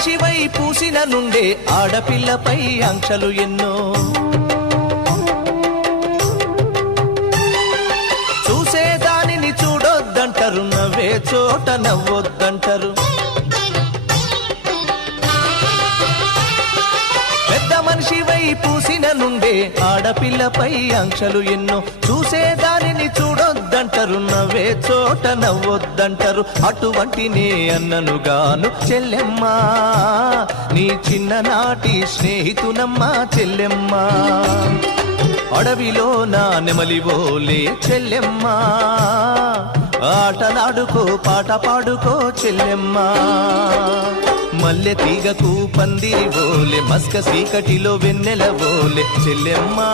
మనిషివై పూసిన నుండే ఆడపిల్లపై ఆంక్షలు ఎన్నో. చూసేదానిని చూడొద్దంటారు, నవ్వే చోట నవ్వొద్దంటారు. పెద్ద మనిషివై పూసిన నుండే ఆడపిల్లపై ఆంక్షలు ఎన్నో. చూసేదానిని చూడొద్దంటారు, నవ్వే చోట నవ్వొద్దంటారు. అటువంటి నే అన్ననుగాను చెల్లెమ్మా, నీ చిన్ననాటి స్నేహితునమ్మా చెల్లెమ్మా. అడవిలో నా నెమలివోలే చెల్లెమ్మా, ఆటలాడుకో పాట పాడుకో చెల్లెమ్మా. మల్లె తీగకు పందిరి బోలే, మస్క చీకటిలో వెన్నెల బోలే చెల్లెమ్మా.